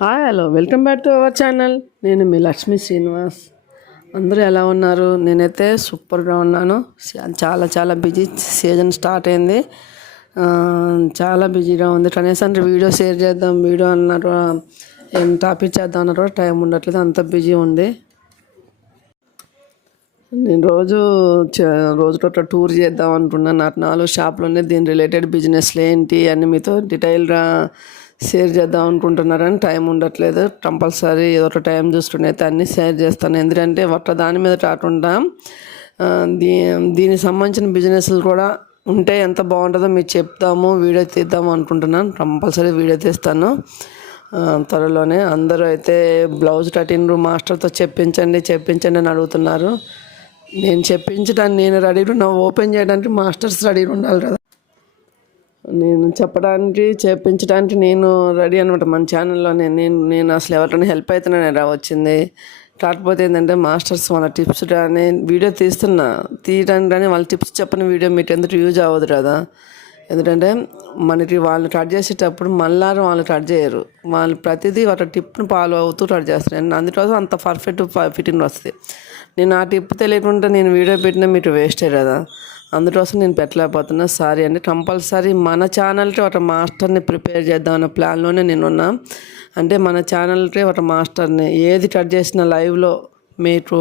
Hi hello welcome back to our channel. నేను మీ లక్ష్మీ శ్రీనివాస్. అందరూ ఎలా ఉన్నారు? నేనైతే సూపర్గా ఉన్నాను. చాలా చాలా బిజీ సీజన్ స్టార్ట్ అయింది. చాలా బిజీగా ఉంది. కనీసం వీడియో షేర్ చేద్దాం వీడియో అన్నారు, ఏం టాపిక్ చేద్దాం అన్నారు టైం ఉండట్లేదు, అంత బిజీ ఉంది. నేను రోజుకొక టూర్ చేద్దాం అనుకున్నాను. నాకు 4 షాపులు ఉన్నాయి. దీని రిలేటెడ్ బిజినెస్లు ఏంటి అని మీతో డీటెయిల్గా షేర్ చేద్దాం అనుకుంటున్నారని టైం ఉండట్లేదు. కంపల్సరీ ఏదో ఒక టైం చూసుకుని అయితే అన్నీ షేర్ చేస్తాను. ఎందుకంటే ఒక్క దాని మీద కాకుండా దీనికి సంబంధించిన బిజినెస్లు కూడా ఉంటే ఎంత బాగుంటుందో మీకు చెప్తాము, వీడియో తీద్దాము అనుకుంటున్నాను. కంపల్సరీ వీడియో తీస్తాను త్వరలోనే. అందరూ అయితే బ్లౌజ్ కటింగ్ మాస్టర్తో చెప్పించండి అని అడుగుతున్నారు. నేను చెప్పించడానికి నేను రెడీ ఉన్నా, ఓపెన్ చేయడానికి మాస్టర్స్ రెడీ ఉండాలి కదా. నేను చెప్పించడానికి నేను రెడీ అనమాట. మన ఛానల్లోనే నేను అసలు ఎవరికైనా హెల్ప్ అవుతున్నాను ఎలా వచ్చింది. కాకపోతే ఏంటంటే మాస్టర్స్ వాళ్ళ టిప్స్ కానీ వీడియో తీయడానికి కానీ వాళ్ళ టిప్స్ చెప్పని వీడియో మీకు ఎందుకు యూజ్ అవ్వదు కదా. ఎందుకంటే మనకి వాళ్ళు కట్ చేసేటప్పుడు మళ్ళీ వాళ్ళు కట్ చేయరు. వాళ్ళు ప్రతిదీ ఒక టిప్ను ఫాలో అవుతూ కట్ చేస్తారు. అందుకోసం అంత పర్ఫెక్ట్ ఫిట్టింగ్ వస్తుంది. నేను ఆ టిప్ తెలియకుండా నేను వీడియో పెట్టినా మీకు వేస్టే కదా. అందుకోసం నేను పెట్టలేకపోతున్నా, సారీ అండి. కంపల్సరీ మన ఛానల్కి ఒక మాస్టర్ని ప్రిపేర్ చేద్దామన్న ప్లాన్లోనే నేనున్నా. అంటే మన ఛానల్కి ఒక మాస్టర్ని ఏది కట్ చేసిన లైవ్లో మీకు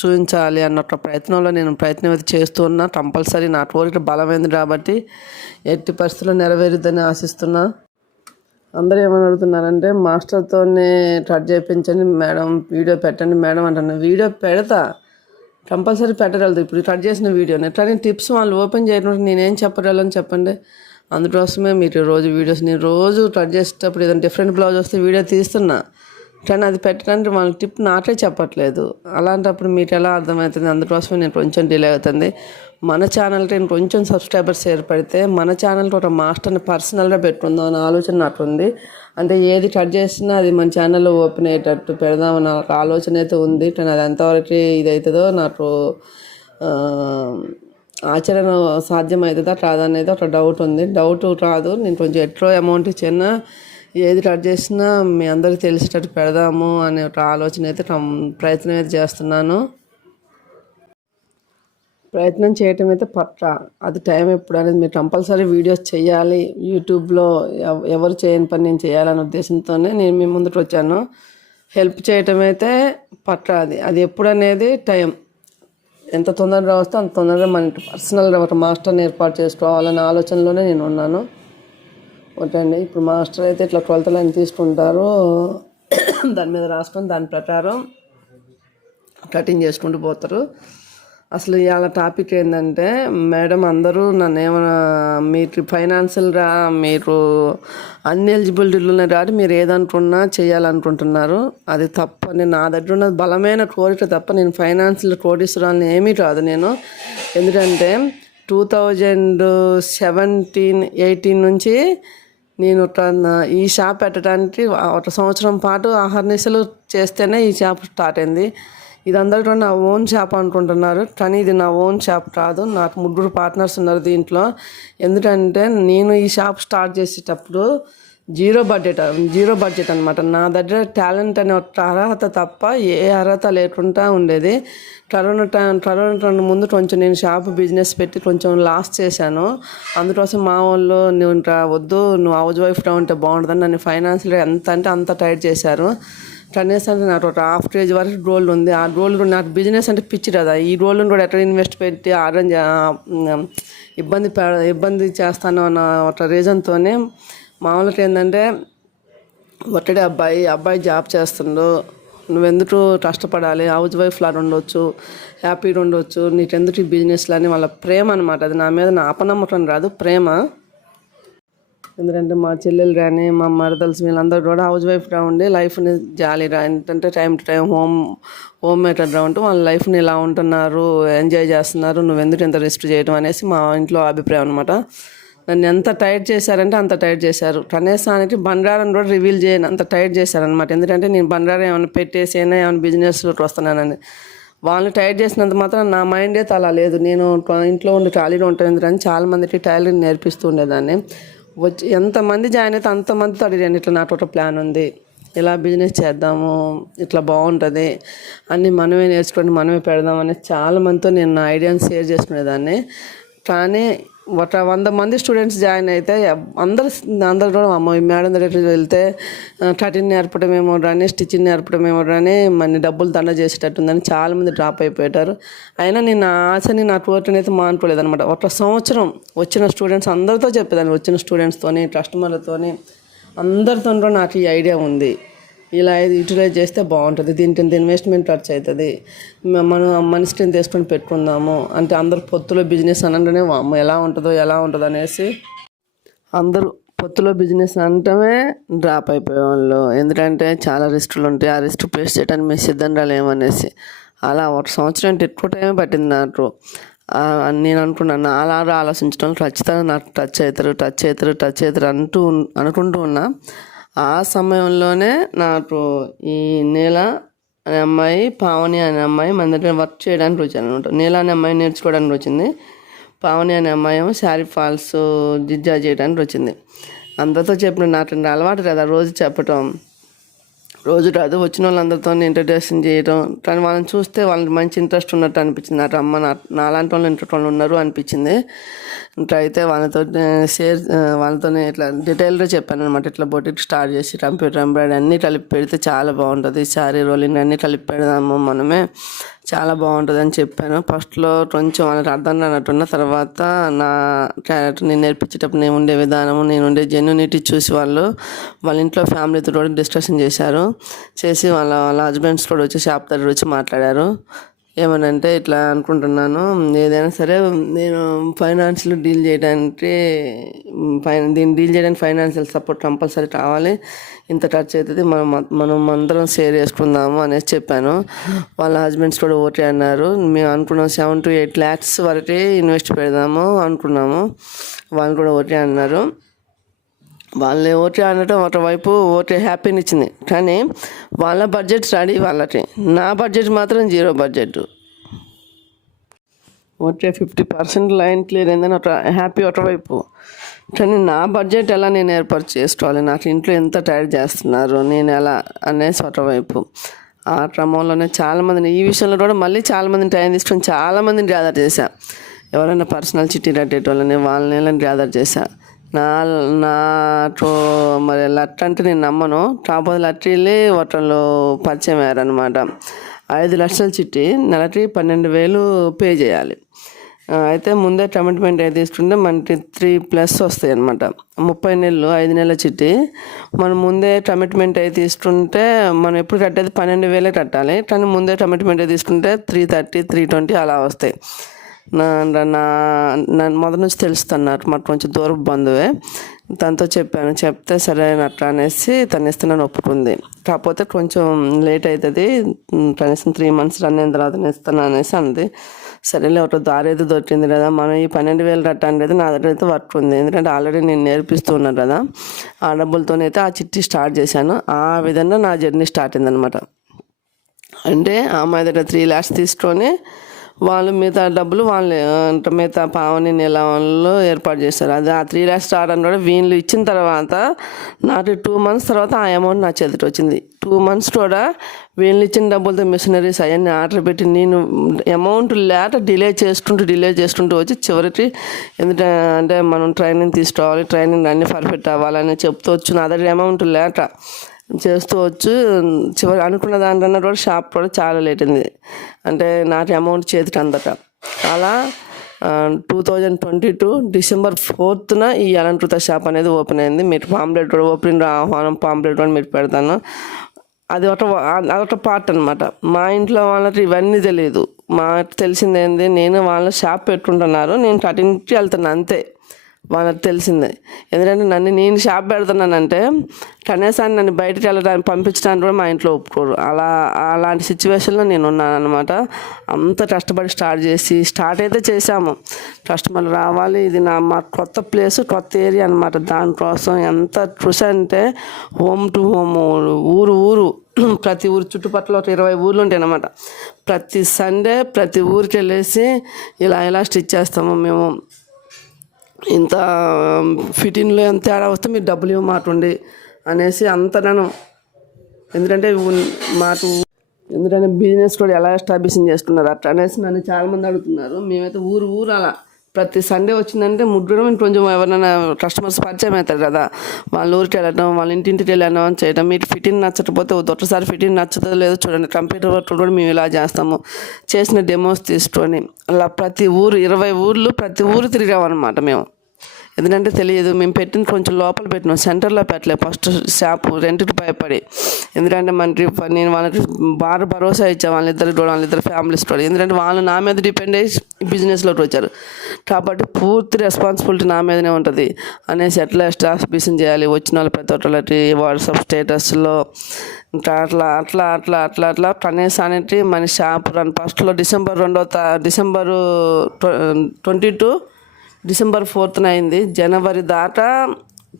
చూపించాలి అన్న ఒక ప్రయత్నంలో నేను ప్రయత్నం అయితే చేస్తున్నా. కంపల్సరీ నా కోరిక బలమైంది కాబట్టి ఎట్టి పరిస్థితుల్లో నెరవేరుద్దని ఆశిస్తున్నా. అందరూ ఏమని అడుగుతున్నారంటే మాస్టర్తోనే కట్ చేయించండి మేడం, వీడియో పెట్టండి మేడం అంటున్నాను. వీడియో పెడతా, కంపల్సరీ పెట్టగలదు. ఇప్పుడు కట్ చేసిన వీడియోని కానీ టిప్స్ వాళ్ళు ఓపెన్ చేయడం నేనేం చెప్పగలను చెప్పండి. అందుకోసమే మీరు నేను రోజు కట్ చేసేటప్పుడు ఏదైనా డిఫరెంట్ బ్లౌజ్ వస్తే వీడియో తీస్తున్నా, కానీ అది పెట్టడానికి వాళ్ళ టిప్ నాకే చెప్పట్లేదు. అలాంటప్పుడు మీకు ఎలా అర్థమవుతుంది? అందుకోసమే నేను కొంచెం డిలే అవుతుంది. మన ఛానల్కి నేను కొంచెం సబ్స్క్రైబర్స్ ఏర్పడితే మన ఛానల్కి ఒక మాస్టర్ని పర్సనల్గా పెట్టుకుందాం అనే ఆలోచన నాకు ఉంది. అంటే ఏది కట్ చేసినా అది మన ఛానల్లో ఓపెన్ అయ్యేటట్టు పెడదామని నాకు ఆలోచన అయితే ఉంది. కానీ అది ఎంతవరకు ఇదవుతుందో నాకు ఆచరణ సాధ్యమవుతుందా కాదనేది ఒక డౌట్ ఉంది. డౌట్ కాదు, నేను కొంచెం ఎట్లా అమౌంట్ ఇచ్చినా ఏది కట్ చేసినా మీ అందరికీ తెలిసేటట్టు పెడదాము అనే ఒక ఆలోచన అయితే ప్రయత్నం అయితే చేస్తున్నాను. ప్రయత్నం చేయటం అయితే పక్కా. అది టైం ఎప్పుడు అనేది మీరు కంపల్సరీ వీడియోస్ చేయాలి. యూట్యూబ్లో ఎవరు చేయని పని నేను చేయాలనే ఉద్దేశంతోనే నేను మీ ముందుకు వచ్చాను. హెల్ప్ చేయటం అయితే పక్కా. అది ఎప్పుడు అనేది టైం ఎంత తొందరగా వస్తే అంత తొందరగా మన పర్సనల్గా ఒక మాస్టర్ని ఏర్పాటు చేసుకోవాలనే ఆలోచనలోనే నేను ఉన్నాను. ఒకటండి, ఇప్పుడు మాస్టర్ అయితే ఇట్లా కొలతలు తీసుకుంటారు, దాని మీద రాసుకొని దాని ప్రకారం కటింగ్ చేసుకుంటూ పోతారు. అసలు ఇవాళ టాపిక్ ఏంటంటే మేడం అందరూ నన్ను ఏమైనా మీకు ఫైనాన్షియల్గా మీరు అన్ఎలిజిబిలిటీలు ఉన్నాయి కాబట్టి మీరు ఏదనుకున్నా చేయాలనుకుంటున్నారు. అది తప్పని నా దగ్గర ఉన్న బలమైన కోరిక తప్ప నేను ఫైనాన్షియల్ కోటీశ్వరాలని ఏమీ కాదు నేను. ఎందుకంటే 2017-18 నుంచి నేను ఈ షాప్ పెట్టడానికి 1 సంవత్సరం పాటు ఆహర్నిశలు చేస్తేనే ఈ షాప్ స్టార్ట్ అయింది. ఇది అందరూ నా ఓన్ షాప్ అనుకుంటున్నారు, కానీ ఇది నా ఓన్ షాప్ కాదు. నాకు 3 పార్ట్నర్స్ ఉన్నారు దీంట్లో. ఎందుకంటే నేను ఈ షాప్ స్టార్ట్ చేసేటప్పుడు జీరో బడ్జెట్ అనమాట. నా దగ్గర టాలెంట్ అనే ఒక అర్హత తప్ప ఏ అర్హత లేకుండా ఉండేది. కరోనా ముందు కొంచెం నేను షాప్ బిజినెస్ పెట్టి కొంచెం లాస్ చేశాను. అందుకోసం మా వాళ్ళు నువ్వు వద్దు, నువ్వు హౌస్ వైఫ్గా ఉంటే బాగుంటుందని నన్ను ఫైనాన్షియల్గా ఎంత అంటే అంత టైట్ చేశారు. కనీసం నాకు ఒక 1/2 kg వరకు గోల్డ్ ఉంది. ఆ గోల్డ్ నాకు బిజినెస్ అంటే పిచ్చి కదా. ఈ గోల్డ్ని కూడా ఎక్కడ ఇన్వెస్ట్ పెట్టి ఇబ్బంది చేస్తాను అన్న ఒక రీజన్తోనే మామూలుగా ఏంటంటే ఒక్కడే అబ్బాయి జాబ్ చేస్తుండు, నువ్వెందుకు కష్టపడాలి, హౌస్ వైఫ్ లాగా ఉండొచ్చు, హ్యాపీగా ఉండొచ్చు, నీకెందుకు ఈ బిజినెస్లు అని వాళ్ళ ప్రేమ అనమాట. అది నా మీద నా అపనమ్మకం రాదు, ప్రేమ. ఎందుకంటే మా చెల్లెలు కానీ మా మరదల్స్ వీళ్ళందరూ కూడా హౌస్ వైఫ్గా ఉండి లైఫ్ని జాలీగా ఏంటంటే టైం టు టైం హోమ్ మేకర్గా ఉంటూ వాళ్ళ లైఫ్ని ఇలా ఉంటున్నారు, ఎంజాయ్ చేస్తున్నారు, నువ్వెందుకు ఎంత రెస్ట్ చేయడం అనేసి మా ఇంట్లో అభిప్రాయం అనమాట. నన్ను ఎంత టైట్ చేశారంటే అంత టైట్ చేశారు. కనీసానికి బంగారం కూడా రివీల్ చేయని అంత టైట్ చేశారనమాట. ఎందుకంటే నేను బంగారం ఏమైనా పెట్టేసి ఏమైనా బిజినెస్లోకి వస్తున్నానని. వాళ్ళని టైట్ చేసినంత మాత్రం నా మైండ్ అయితే అలా లేదు. నేను ఇంట్లో ఉండి ఖాళీగా ఉంటుంది అని చాలామందికి టైలరింగ్ నేర్పిస్తూ ఉండేదాన్ని. ఎంతమంది జాయిన్ అయితే అంతమందితో అడిగాను ఇట్లా నాకు ఒక ప్లాన్ ఉంది, ఇలా బిజినెస్ చేద్దాము, ఇట్లా బాగుంటుంది అన్నీ మనమే నేర్చుకొని మనమే పెడదామని చాలా మందితో నేను నా ఐడియాని షేర్ చేసుకునేదాన్ని. కానీ ఒక 100 మంది స్టూడెంట్స్ జాయిన్ అయితే అందరు కూడా అమ్మ మేడం దగ్గరికి వెళ్తే కటింగ్ నేర్పడమేమో రాని, స్టిచ్చింగ్ నేర్పడమేమో రాని, మన డబ్బులు దండ చేసేటట్టుందని చాలామంది డ్రాప్ అయిపోయారు. అయినా నేను నా ఆశని, నా కోరికని అయితే మానుకోలేదు అనమాట. ఒక సంవత్సరం వచ్చిన స్టూడెంట్స్ అందరితో చెప్పేదాన్ని, వచ్చిన స్టూడెంట్స్తోని, కస్టమర్లతోని, అందరితో కూడా నాకు ఈ ఐడియా ఉంది. ఇలా యూటిలైజ్ చేస్తే బాగుంటుంది, దీనికి ఇంత ఇన్వెస్ట్మెంట్ ఖర్చు అవుతుంది, మనం మనిషిని తీసుకొని పెట్టుకుందాము అంటే అందరు పొత్తులో బిజినెస్ అనగానే అమ్మ ఎలా ఉంటుందో అనేసి అందరూ పొత్తులో బిజినెస్ అంటమే డ్రాప్ అయిపోయేవాళ్ళు. ఎందుకంటే చాలా రిస్కులు ఉంటాయి, ఆ రిస్క్ ఫేస్ చేయడానికి మేము సిద్ధంగా లేమనేసి. అలా ఒక సంవత్సరం ఎక్కువ టైమే పట్టింది నాకు. నేను అనుకున్నాను అలా ఆలోచించడం ఖచ్చితంగా నాకు టచ్ అవుతారు అనుకుంటూ ఉన్నా. ఆ సమయంలోనే నాకు ఈ నీల అనే అమ్మాయి, పావని అనే అమ్మాయి మన దగ్గర వర్క్ చేయడానికి వచ్చాను అనమాట. నీల అనే అమ్మాయి నేర్చుకోవడానికి వచ్చింది, పావని అనే అమ్మాయి ఏమో శారీ ఫాల్స్ జిజ్జా చేయడానికి వచ్చింది. అందరితో చెప్పిన నాకు అలవాటు కదా రోజు చెప్పటం, రోజు రాదు వచ్చిన వాళ్ళందరితో ఇంట్రడ్యూషన్ చేయడం. కానీ వాళ్ళని చూస్తే వాళ్ళకి మంచి ఇంట్రెస్ట్ ఉన్నట్టు అనిపించింది. నాకు అమ్మ నాలాంటి వాళ్ళు ఇంట్రెస్ట్ వాళ్ళు ఉన్నారు అనిపించింది. ఇంకా అయితే వాళ్ళతో ఇట్లా డీటెయిల్గా చెప్పాను అనమాట. ఇట్లా బొటిక్ స్టార్ట్ చేసి కంప్యూటర్ ఎంబ్రాయిడరీ అన్నీ కలిపి పెడితే చాలా బాగుంటుంది, శారీ రోలింగ్ అన్నీ కలిపి పెడదాము మనమే, చాలా బాగుంటుంది అని చెప్పాను. ఫస్ట్లో కొంచెం వాళ్ళకి అర్థం కానట్టున్న తర్వాత నా క్యారెక్టర్ నేను నేర్పించేటప్పుడు నేను ఉండే విధానము, నేను ఉండే జెన్యూనిటీ చూసి వాళ్ళ ఇంట్లో ఫ్యామిలీతో కూడా డిస్కషన్ చేసి వాళ్ళ హస్బెండ్స్ కూడా వచ్చి షాప్ దగ్గర వచ్చి మాట్లాడారు. ఏమనంటే ఇట్లా అనుకుంటున్నాను, ఏదైనా సరే నేను ఫైనాన్షియల్ దీన్ని డీల్ చేయడానికి ఫైనాన్షియల్ సపోర్ట్ కంపల్సరీ కావాలి, ఇంత ఖర్చు అవుతుంది, మనం అందరం షేర్ చేసుకుందాము అనేసి చెప్పాను. వాళ్ళ హస్బెండ్స్ కూడా ఓకే అన్నారు. మేము అనుకున్నాం 7 to 8 lakhs వరకే ఇన్వెస్ట్ పెడదాము అనుకున్నాము. వాళ్ళు కూడా ఓకే అన్నారు. వాళ్ళని ఓకే అనటం ఒకవైపు ఓకే హ్యాపీని ఇచ్చింది. కానీ వాళ్ళ బడ్జెట్ రెడీ వాళ్ళకి, నా బడ్జెట్ మాత్రం 0 బడ్జెట్. ఓకే 50% లైన్ క్లియర్ అయిందని ఒక హ్యాపీ ఒకవైపు. కానీ నా బడ్జెట్ ఎలా నేను ఏర్పాటు చేసుకోవాలి, నాకు ఇంట్లో ఎంత టైర్ చేస్తున్నారు, నేను ఎలా అనేసి ఒకవైపు. ఆ క్రమంలోనే చాలామందిని ఈ విషయంలో కూడా మళ్ళీ చాలామందిని టైం తీసుకొని చాలామందిని గ్యాదర్ చేశా. ఎవరైనా పర్సనల్ చిట్టి కట్టేటోళ్ళని వాళ్ళని గ్యాదర్ చేశా. నాకు మరి లట్ అంటే నేను నమ్మను, కాకపోతే లట్టీలే ఒకళ్ళు పరిచయం అయ్యారనమాట. 5 లక్షల చిట్టి నెలకి 12,000 పే చేయాలి. అయితే ముందే కమిట్మెంట్ అయితే తీసుకుంటే మనకి 3+ వస్తాయి అనమాట. 30 నెలలు 5 నెలల చిట్టి. మనం ముందే కమిట్మెంట్ అయితే తీసుకుంటే మనం ఎప్పుడు కట్టేది 12,000 కట్టాలి. కానీ ముందే కమిట్మెంట్ అయితే తీసుకుంటే 330, 320 అలా వస్తాయి. మొదటి నుంచి తెలుస్తున్నారు, మాకు కొంచెం దూరం బంధువే. తనతో చెప్తే సరే అట్లా అనేసి తను ఇస్తున్నాను ఒప్పుకుంది. కాకపోతే కొంచెం లేట్ అవుతుంది, కనీసం 3 months రన్ అయిన తర్వాత నేను ఇస్తాను అనేసి అంది. సరేలే ఒక దారి అయితే దొరికింది కదా, మనం ఈ 12,000 కట్టడానికి నా దగ్గర అయితే వర్క్ ఉంది. ఎందుకంటే ఆల్రెడీ నేను నేర్పిస్తూ ఉన్నాను కదా, ఆ డబ్బులతోనైతే ఆ చిట్టి స్టార్ట్ చేశాను. ఆ విధంగా నా జర్నీ స్టార్ట్ అయిందనమాట. అంటే ఆ అమ్మాయి దగ్గర 3 lakhs తీసుకొని వాళ్ళు మిగతా డబ్బులు వాళ్ళు మిగతా పావని నెల వాళ్ళు ఏర్పాటు చేస్తారు. అది ఆ 3 lakhs స్టార్ట్ అని కూడా వీళ్ళు ఇచ్చిన తర్వాత నాకు 2 months తర్వాత ఆ అమౌంట్ నా చేతికి వచ్చింది. 2 months కూడా వీళ్ళు ఇచ్చిన డబ్బులతో మిషనరీస్ అవన్నీ ఆర్డర్ పెట్టి నేను అమౌంట్ లేక డిలే చేసుకుంటూ వచ్చి చివరికి అంటే మనం ట్రైనింగ్ తీసుకోవాలి, ట్రైనింగ్ అన్నీ పర్ఫెక్ట్ అవ్వాలని చెప్తూ వచ్చు. నా దగ్గర అమౌంట్ లేక చేస్తూ వచ్చు. చివరి అనుకున్న దానికన్నా కూడా షాప్ కూడా చాలా లేట్ అయింది, అంటే నాకు అమౌంట్ చేతికి అందట. అలా 2022 December 4th ఈ అలంకృత షాప్ అనేది ఓపెన్ అయింది. మీరు పాంప్లెట్ కూడా ఓపెనింగ్ ఆహ్వానం పాంప్లెట్ కూడా మీరు పెడతాను. అదొక పార్ట్ అనమాట. మా ఇంట్లో వాళ్ళకి ఇవన్నీ తెలియదు. మాకు తెలిసింది ఏంది, నేను వాళ్ళ షాప్ పెట్టుకుంటున్నారు, నేను కటింగ్కి వెళ్తున్నాను అంతే. వాళ్ళకి తెలిసిందే. ఎందుకంటే నేను షాప్ పెడుతున్నానంటే కనీసాన్ని నన్ను బయటకు వెళ్ళడానికి పంపించడానికి కూడా మా ఇంట్లో ఒప్పుకోరు. అలాంటి సిచ్యువేషన్లో నేను ఉన్నాను అనమాట. అంత కష్టపడి స్టార్ట్ అయితే చేశాము. కస్టమర్లు రావాలి, ఇది మా కొత్త ప్లేస్, కొత్త ఏరియా అనమాట. దానికోసం ఎంత కృషి అంటే హోమ్ టు హోమ్, ఊరు ప్రతి ఊరు చుట్టుపక్కల ఒక 20 ఊర్లు ఉంటాయి అన్నమాట. ప్రతి సండే ప్రతి ఊరికి వెళ్ళేసి ఇలా స్టిచ్ చేస్తాము మేము. ఇంత ఫిట్టింగ్లో ఎంత తేడా వస్తే మీరు డబ్బులు ఇవ్వమాటండి అనేసి అంత నేను ఎందుకంటే మాకు ఎందుకంటే బిజినెస్ కూడా ఎలా ఎస్టాబ్లిష్ చేసుకున్నారు అట్లా అనేసి నన్ను చాలామంది అడుగుతున్నారు. మేమైతే ఊరు అలా ప్రతి సండే వచ్చిందంటే ముగ్గురం కొంచెం ఎవరైనా కస్టమర్స్ పరిచయం అవుతారు కదా, వాళ్ళ ఊరికి వెళ్ళడం, వాళ్ళ ఇంటింటికి వెళ్ళడం చేయడం. మీకు ఫిట్టింగ్ నచ్చకపోతే ఒకసారి ఫిట్టింగ్ నచ్చదో లేదో చూడండి, కంప్యూటర్ వర్క్ కూడా మేము ఇలా చేస్తాము, చేసిన డెమోస్ తీసుకొని అలా ప్రతి ఊరు 20 ఊర్లు ప్రతి ఊరు తిరిగామన్నమాట మేము. ఎందుకంటే తెలియదు, మేము పెట్టిన కొంచెం లోపల పెట్టినాం, సెంటర్లో పెట్టలేదు ఫస్ట్ షాపు రెంట్కి భయపడి. ఎందుకంటే నేను వాళ్ళకి బాగా భరోసా ఇచ్చాను, వాళ్ళిద్దరు ఫ్యామిలీ స్టోరీ. ఎందుకంటే వాళ్ళు నా మీద డిపెండ్ అయ్యి బిజినెస్లోకి వచ్చారు కాబట్టి పూర్తి రెస్పాన్సిబిలిటీ నా మీదనే ఉంటుంది అనేసి ఎట్లా ఎస్టాబ్లిష్ చేయాలి, వచ్చిన వాళ్ళు ప్రతి ఒక్కరికి వాట్సాప్ స్టేటస్లో ఇంకా అట్లా కనీసానికి మన షాప్ రన్ ఫస్ట్లో డిసెంబర్ 22 డిసెంబర్ 4న అయింది. జనవరి దాకా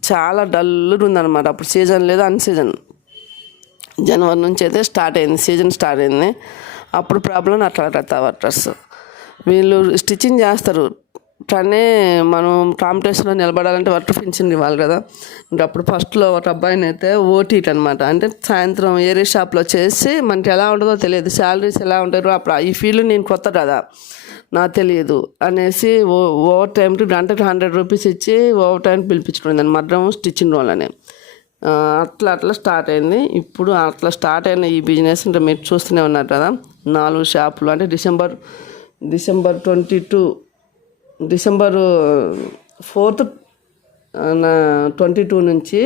చాలా డల్గా ఉందన్నమాట. అప్పుడు సీజన్ లేదు, అన్సీజన్. జనవరి నుంచి అయితే సీజన్ స్టార్ట్ అయింది. అప్పుడు ప్రాబ్లం అట్లా వర్కర్స్ వీళ్ళు స్టిచ్చింగ్ చేస్తారు కానీ మనం కాంపిటీషన్లో నిలబడాలంటే వర్క్ ఫినిషింగ్ ఇవ్వాలి కదా. ఇంకా అప్పుడు ఫస్ట్లో ఒక అబ్బాయిని అయితే ఓటీట్ అనమాట, అంటే సాయంత్రం ఏరియా షాప్లో చేసి మనకి ఎలా ఉంటుందో తెలియదు, శాలరీస్ ఎలా ఉంటారో అప్పుడు ఈ ఫీల్డ్ నేను కొత్త కదా నాకు తెలియదు అనేసి ఓవర్ టైంకి గంటకి 100 రూపీస్ ఇచ్చి ఓవర్ టైంకి పిలిపించుకునేదాన్ని మద్రం స్టిచ్చింగ్ రోల్ అని. అట్లా స్టార్ట్ అయింది. ఇప్పుడు అట్లా స్టార్ట్ అయిన ఈ బిజినెస్ అంటే మీరు చూస్తూనే ఉన్నారు కదా, 4 షాపులు. అంటే డిసెంబర్ 22 డిసెంబర్ 4th 22 నుంచి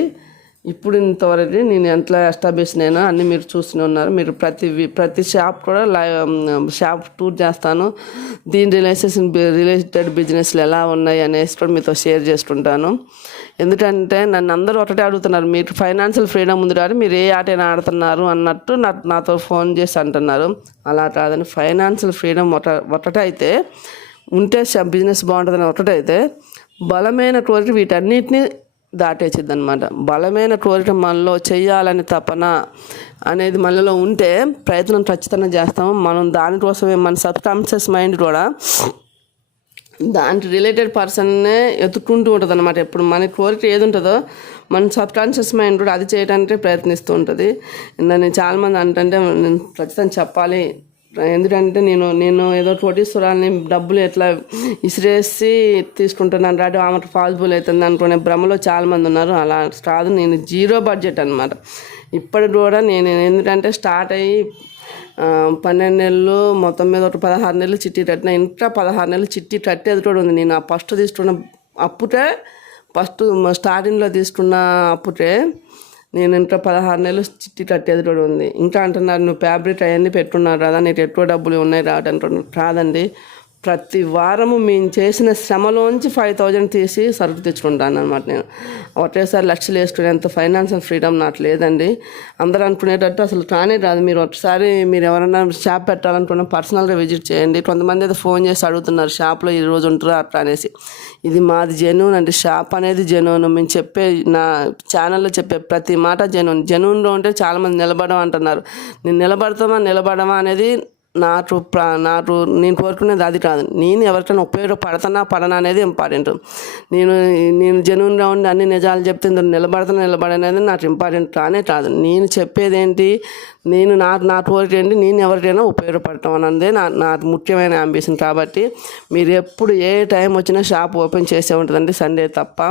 ఇప్పుడు ఇంతవరకు నేను ఎట్లా ఎస్టాబ్లిష్ అయినా అన్నీ మీరు చూస్తూనే ఉన్నారు. మీరు ప్రతి షాప్ కూడా షాప్ టూర్ చేస్తాను, దీని రిలేటెడ్ బిజినెస్లు ఎలా ఉన్నాయి అనేసి కూడా మీతో షేర్ చేసుకుంటాను. ఎందుకంటే నన్ను అందరూ ఒకటే అడుగుతున్నారు, మీరు ఫైనాన్షియల్ ఫ్రీడమ్ ఉంది కానీ మీరు ఏ ఆటైనా ఆడుతున్నారు అన్నట్టు నాతో ఫోన్ చేసి అంటున్నారు. అలా కాదని ఫైనాన్షియల్ ఫ్రీడమ్ ఒకటైతే ఉంటే బిజినెస్ బాగుంటుందని ఒకటైతే బలమైన కోరిక వీటన్నిటిని దాటేసిద్ది అనమాట. బలమైన కోరిక మనలో చెయ్యాలని తపన అనేది మనలో ఉంటే ప్రయత్నం ఖచ్చితంగా చేస్తాము. మనం దానికోసమే మన సబ్కాన్షియస్ మైండ్ కూడా దానికి రిలేటెడ్ పర్సన్నే ఎత్తుక్కుంటూ ఉంటుంది అనమాట. ఎప్పుడు మన కోరిక ఏది ఉంటుందో మన సబ్కాన్షియస్ మైండ్ కూడా అది చేయడానికి ప్రయత్నిస్తూ ఉంటుంది. నేను చాలామంది అంటే నేను ఖచ్చితంగా చెప్పాలి, ఎందుకంటే నేను ఏదో కోటీశ్వరాన్ని డబ్బులు ఎట్లా ఇసిరేసి తీసుకుంటున్నాను రాడు ఆమెకు పాసిబుల్ అవుతుంది అనుకునే భ్రమలో చాలామంది ఉన్నారు. అలా కాదు, నేను 0 బడ్జెట్ అనమాట. ఇప్పటికి కూడా నేను ఎందుకంటే స్టార్ట్ అయ్యి 12 నెలలు మొత్తం మీద ఒక 16 నెలలు చిట్టి కట్టిన. ఇంకా 16 నెలలు చిట్టి కట్టేది కూడా ఉంది. నేను ఆ ఫస్ట్ తీసుకున్న అప్పుటే స్టార్టింగ్లో తీసుకున్న అప్పుటే నేను ఇంకా 16 నెలలు చిట్టి కట్టేది కూడా ఉంది. ఇంకా అంటున్నారు నువ్వు ఫ్యాబ్రిక్ అవన్నీ పెట్టుకున్నారు కదా, నీకు ఎక్కువ డబ్బులు ఉన్నాయి రాదంటున్నారు. కాదండి, ప్రతి వారము మేము చేసిన శ్రమలోంచి 5,000 తీసి సరుకు తెచ్చుకుంటాను అనమాట. నేను ఒకటేసారి లక్షలు వేసుకునేంత ఫైనాన్షియల్ ఫ్రీడమ్ నాకు లేదండి. అందరూ అనుకునేటట్టు అసలు కానే రాదు. మీరు ఒకసారి మీరు ఎవరైనా షాప్ పెట్టాలనుకున్న పర్సనల్గా విజిట్ చేయండి. కొంతమంది అయితే ఫోన్ చేసి అడుగుతున్నారు షాప్లో ఈ రోజు ఉంటారా అట్లా అనేసి. ఇది మాది జెన్యూన్ అండి, షాప్ అనేది జెన్యూన్. మేము చెప్పే నా ఛానల్లో చెప్పే ప్రతి మాట జెన్యూన్లో ఉంటే చాలామంది నిలబడడం అంటున్నారు. నేను నిలబడమా అనేది నాకు నేను కోరుకునేది అది కాదు. నేను ఎవరికైనా పడనా అనేది ఇంపార్టెంట్. నేను జెన్యూన్గా ఉండి అన్ని నిజాలు చెప్తే నిలబడనేది నాకు ఇంపార్టెంట్ కానే కాదు. నేను చెప్పేది ఏంటి, నా కోరిక ఏంటి, నేను ఎవరికైనా ఉపయోగపడటం అన్నదే నా ముఖ్యమైన అంబిషన్. కాబట్టి మీరు ఎప్పుడు ఏ టైం వచ్చినా షాప్ ఓపెన్ చేసే ఉంటుందండి, సండే తప్ప.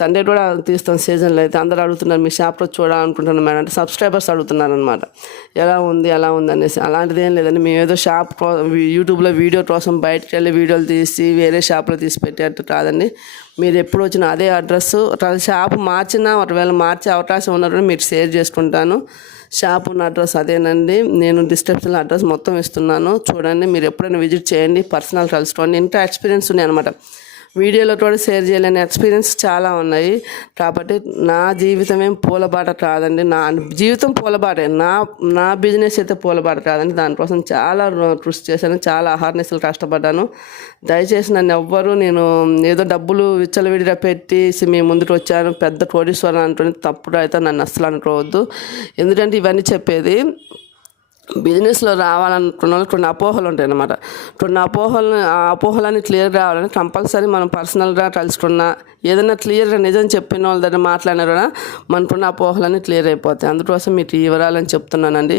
సండే కూడా తీస్తాం సీజన్లో అయితే. అందరూ అడుగుతున్నారు మీ షాప్లో చూడాలనుకుంటున్నాను మేడం అంటే, సబ్స్క్రైబర్స్ అడుగుతున్నారు అనమాట ఎలా ఉంది అనేసి. అలాంటిది ఏం లేదండి, మేము ఏదో షాప్ యూట్యూబ్లో వీడియో కోసం బయటకు వెళ్ళి వీడియోలు తీసి వేరే షాప్లో తీసి పెట్టేట్టు కాదండి. మీరు ఎప్పుడు వచ్చినా అదే అడ్రస్, షాప్ మార్చినా ఒకవేళ మార్చే అవకాశం ఉన్నప్పుడు మీరు షేర్ చేసుకుంటాను. షాప్ ఉన్న అడ్రస్ అదేనండి. నేను డిస్క్రిప్షన్లో అడ్రస్ మొత్తం ఇస్తున్నాను, చూడండి. మీరు ఎప్పుడైనా విజిట్ చేయండి, పర్సనల్ కలుసుకోండి. ఇంకా ఎక్స్పీరియన్స్ ఉన్నాయి అనమాట. వీడియోలో కూడా షేర్ చేయలేని ఎక్స్పీరియన్స్ చాలా ఉన్నాయి. కాబట్టి నా జీవితం ఏం పూలబాట కాదండి, నా జీవితం పూలబాటే. నా బిజినెస్ అయితే పూలబాట కాదండి. దానికోసం చాలా కృషి చేశాను, చాలా అహర్నిశలు కష్టపడ్డాను. దయచేసి నన్ను ఎవ్వరూ నేను ఏదో డబ్బులు విచ్చలవిడిగా పెట్టి మీ ముందుకు వచ్చాను పెద్ద కోటీశ్వరం అంటుంది తప్పుడు అయితే నన్ను అస్సలు అనుకోవద్దు. ఎందుకంటే ఇవన్నీ చెప్పేది బిజినెస్లో రావాలనుకున్న వాళ్ళకి కొన్ని అపోహలు ఉంటాయి అన్నమాట. ఆ అపోహలని క్లియర్ రావాలని కంపల్సరీ మనం పర్సనల్గా కలుసుకున్నా ఏదైనా క్లియర్గా నిజం చెప్పిన వాళ్ళ దగ్గర మాట్లాడినా మనకున్న అపోహలన్నీ క్లియర్ అయిపోతాయి. అందుకోసం మీకు ఈ వివరాలని చెప్తున్నానండి.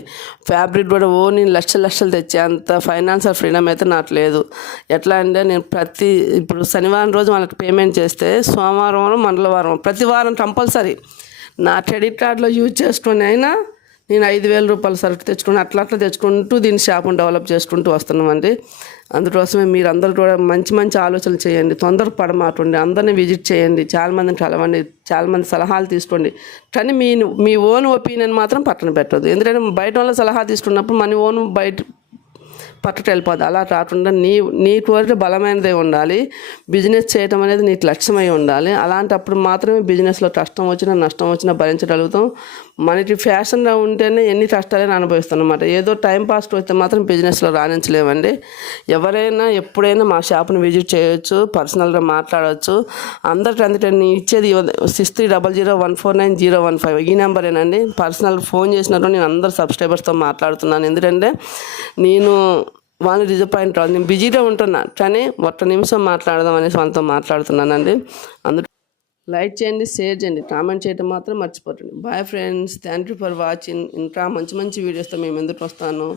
ఫ్యాబ్రిక్ కూడా నేను లక్షలు తెచ్చే అంత ఫైనాన్షియల్ ఫ్రీడమ్ అయితే నాకు లేదు. ఎట్లా అంటే నేను ఇప్పుడు శనివారం రోజు వాళ్ళకి పేమెంట్ చేస్తే సోమవారం మంగళవారం ప్రతి వారం కంపల్సరీ నా క్రెడిట్ కార్డులో యూజ్ చేసుకుని అయినా నేను 5,000 రూపాయల సరుకు తెచ్చుకుని అట్లా తెచ్చుకుంటూ దీని షాపును డెవలప్ చేసుకుంటూ వస్తున్నామండి. అందుకోసమే మీరు అందరూ కూడా మంచి ఆలోచనలు చేయండి. తొందర పడమాటండి. అందరినీ విజిట్ చేయండి. చాలామందిని కలవండి. చాలామంది సలహాలు తీసుకోండి. కానీ మీ ఓన్ ఒపీనియన్ మాత్రం పక్కన పెట్టద్దు. ఎందుకంటే బయట వాళ్ళ సలహా తీసుకున్నప్పుడు మన ఓన్ పక్కకు వెళ్ళిపోద్ది. అలా కాకుండా నీ కోరిక బలమైనదే ఉండాలి. బిజినెస్ చేయడం అనేది నీకు లక్ష్యమై ఉండాలి. అలాంటప్పుడు మాత్రమే బిజినెస్లో కష్టం వచ్చినా నష్టం వచ్చినా భరించగలుగుతాం. మనకి ఫ్యాషన్గా ఉంటేనే ఎన్ని కష్టాలైనా అనుభవిస్తాం అన్నమాట. ఏదో టైం పాస్కి వస్తే మాత్రం బిజినెస్లో రాణించలేమండి. ఎవరైనా ఎప్పుడైనా మా షాప్ని విజిట్ చేయొచ్చు, పర్సనల్గా మాట్లాడవచ్చు. అందరికీ అందుకే నేను ఇచ్చేది 6300149015 ఈ నెంబరేనండి. పర్సనల్ ఫోన్ చేసినప్పుడు నేను అందరు సబ్స్క్రైబర్స్తో మాట్లాడుతున్నాను. ఎందుకంటే నేను వాళ్ళు డిసప్పాయింట్ అవ్వాలి. నేను బిజీగా ఉంటున్నా కానీ ఒక్క నిమిషం మాట్లాడదాం అనేసి వాళ్ళతో మాట్లాడుతున్నానండి. అందుకు లైక్ చేయండి, షేర్ చేయండి, కామెంట్ చేయడం మాత్రం మర్చిపోకండి. Bye friends, thank you for watching. ఇంకా మంచి వీడియోస్తో మేము ఎందుకు వస్తాను.